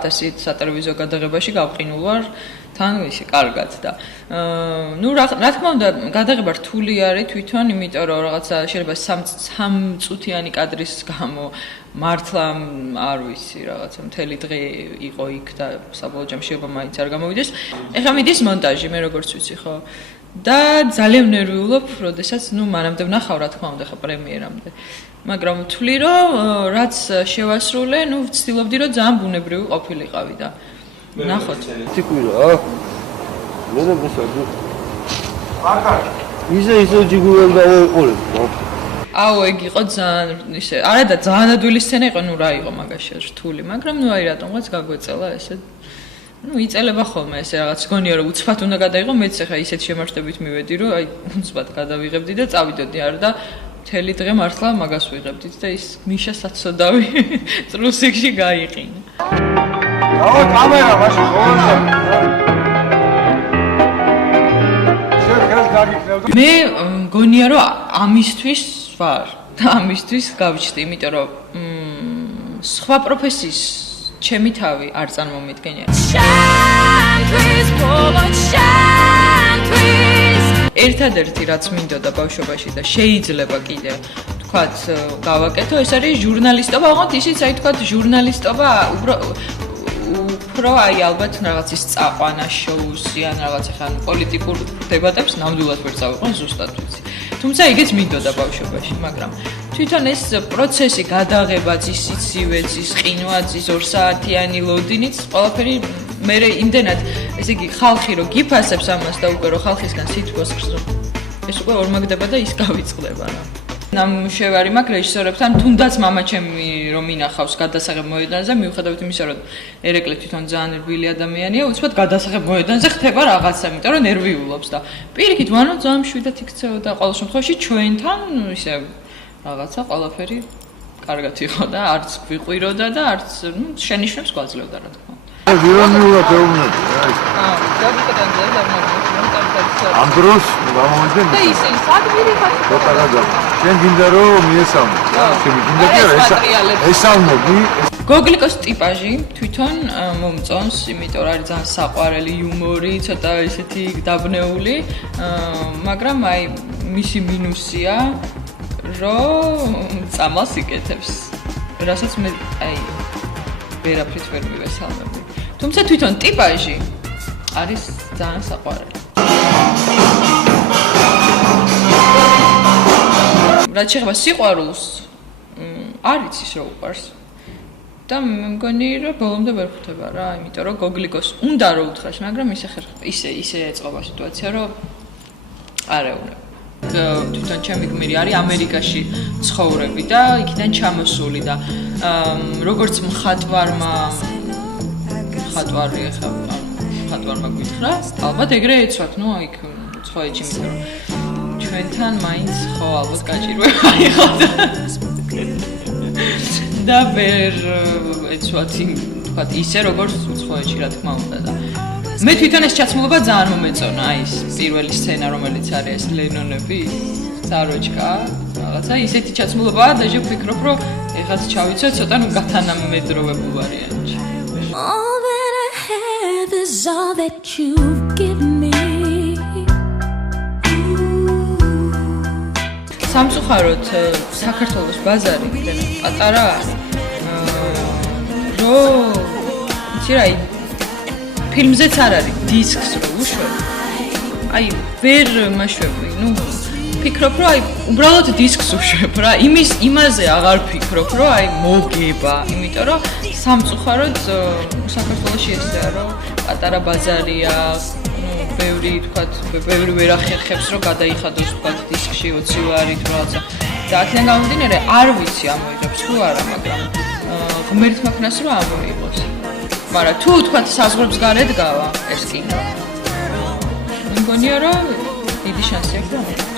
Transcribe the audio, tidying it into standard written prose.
ასეთ სატელევიზიო გადაღებაში გავყინულ ვარ თან ისე კარგად და რა თქმა უნდა გადაღება რთული არის თვითონ იმიტომ რომ რაღაცა შეიძლება 3 წუთიანი კადრის გამო მართლა არ ვიცი რაღაცა მთელი დღე იყო იქ და საბოლოო ჯამში შეიძლება მაინც არ გამოვიდეს ეხლა მიდის მონტაჟი მე როგორც ვიცი ხო და ძალიან ნერვიულობ როდესაც მანამდე ვნახავ რა თქმა უნდა ხა პრემიერამდე მაგრამ ვთვლი რომ რაც შევასრულე ვცდილობდი რომ ძალიან ბუნებრივი ყოფილიყავი და ნახოთ ტიკურა მე მოსაგო ისე ჯიგურენ დაეყოლებ აუ ეგ იყო ძალიან ისე არა და ძალიან ადვილი სცენა იყო რა იყო მაგაში რთული მაგრამ აი რატომღაც გაგვეწელა ესე იწელება ხოლმე ესე რაღაც გონია რომ უცბად უნდა გადაიღო მეც ახლა ისეთ შემარჯვებით მივედი რომ აი უცბად გადავიღებდი და წავიდოდი არ და მთელი დღე მართლა მაგას ვიღებდით და ის მიშა საცოდავი წრუსიკში გაიყინა. აუ კამერა მაშინ გონია. მე მგონია რომ ამისთვის ვარ და ამისთვის გავჩნდი, იმიტომ რომ სხვა პროფესიის ჩემი თავი არ წარმომიდგენია. ერთადერთი რაც მინდოდა ბავშვობაში და შეიძლება კიდე თქვათ გავაკეთო ეს არის ჟურნალისტობა, ოღონდ ისიც აი თქვათ ჟურნალისტობა უფრო აი ალბათ რაღაც ის წაყვანა შოუსი ან რაღაც ახლა პოლიტიკურ დებატებს ნამდვილად ვერ წავიყვან ზუსტად ვიცი. თუმცა იგიც მინდოდა ბავშვობაში, მაგრამ თვითონ ეს პროცესი გადაღებაც ის სიცივეც ის ყინვაც ის 2 საათიანი ლოდინიც ყველაფერი მე იმდენად ესე იგი ხალხი რო გიფასებს ამას და უკვე რო ხალხისგან სითბოს ხსნო ეს უკვე ორმაგდება და ის გავიწყდება რა ნამუშევარი მაქვს რეჟისორებთან თუნდაც მამა ჩემი რომ ინახავს გადასაღებ მოედანზე მიუხედავად იმისა რომ ერეკლე თვითონ ძალიან რბილი ადამიანია უცბად გადასაღებ მოედანზე ხდება რაღაცა იმიტომ რომ ნერვიულობს და პირიქით ვანო ძალიან მშვიდად იქცეოდა ყოველ შემთხვევაში ჩვენთან ისე რაღაცა ყველაფერი კარგად იყო და არც გვიყვიროდა და არც შენიშვნებს გვაძლევდა რა თქმა უნდა ვირონიულად ეუბნები ამ დროს გამოვიდნენ და ისე სადმირი ფოტოგრაფია შენ გინდა რომ მიესალმო ჩემი გინდა კი არა ესალმობი გოგლიკოს ტიპაჟი თვითონ მომწონს იმიტომ რომ არის ძალიან საყვარელი იუმორი ცოტა ისეთი დაბნეული მაგრამ აი მისი მინუსია რომ წამალს იკეთებს რასაც მე აი ვერაფრით ვერ მივესალმები თუმცა თვითონ ტიპაჟი არის ძალიან საყვარელი რაც შეეხება სიყვარულს არ იცის რა უყვარს და მე მგონი რომ ბოლომდე ვერ ხვდება რა იმიტომ რომ გოგლიკოს უნდა რომ უთხრას მაგრამ ისე ეწყობა სიტუაცია რომ არ ეუბნება თვითონ ჩემი გმირი არის ამერიკაში ცხოვრები და იქიდან ჩამოსული და როგორც მხატვარმა გითხრა ალბათ ეგრე ეცვათ იქ ცხოვრეთში იმიტომ რომ ჩვენთან მაინც ხო ალბათ გაჭირვება იყო და ვერ ეცვათ თქვათ ისე როგორც ცხოვრეთში რა თქმა უნდა და მე თვითონ ეს ჩაცმულობა ძალიან მომეწონა აი ეს პირველი სცენა რომელიც არის ეს ლენონები წაროჭკა რაღაცა ისეთი ჩაცმულობაა და ვფიქრობ რომ ეხაც ჩავიცვე ცოტა გათანამედროვებულ ვარიანტში All that I have is all that you give me სამწუხაროდ საქართველოს ბაზარი პატარა არის რომ იცი რა ფილმზეც არ არის დისკს რო უშვებ აი ვერ მაშვები ფიქრობ რომ აი უბრალოდ დისკს უშვებ რა იმაზე აღარ ფიქრობ რომ აი მოგება იმიტომ რომ სამწუხაროდ საქართველოში ესაა რომ პატარა ბაზარია ბევრი თქვათ ბევრი ვერ ახერხებს რომ გადაიხადოს თქვათ დისკში 20 ლარი თუ რაღაცა და აქედან გამომდინარე არ ვიცი ამოიღებს თუ არა მაგრამ ღმერთს მაქნას რომ ამოიღოს მაგრამ თუ თქვათ საზღვრებს გარეთ გავა ეს კინო მგონია რომ დიდი შანსი აქვს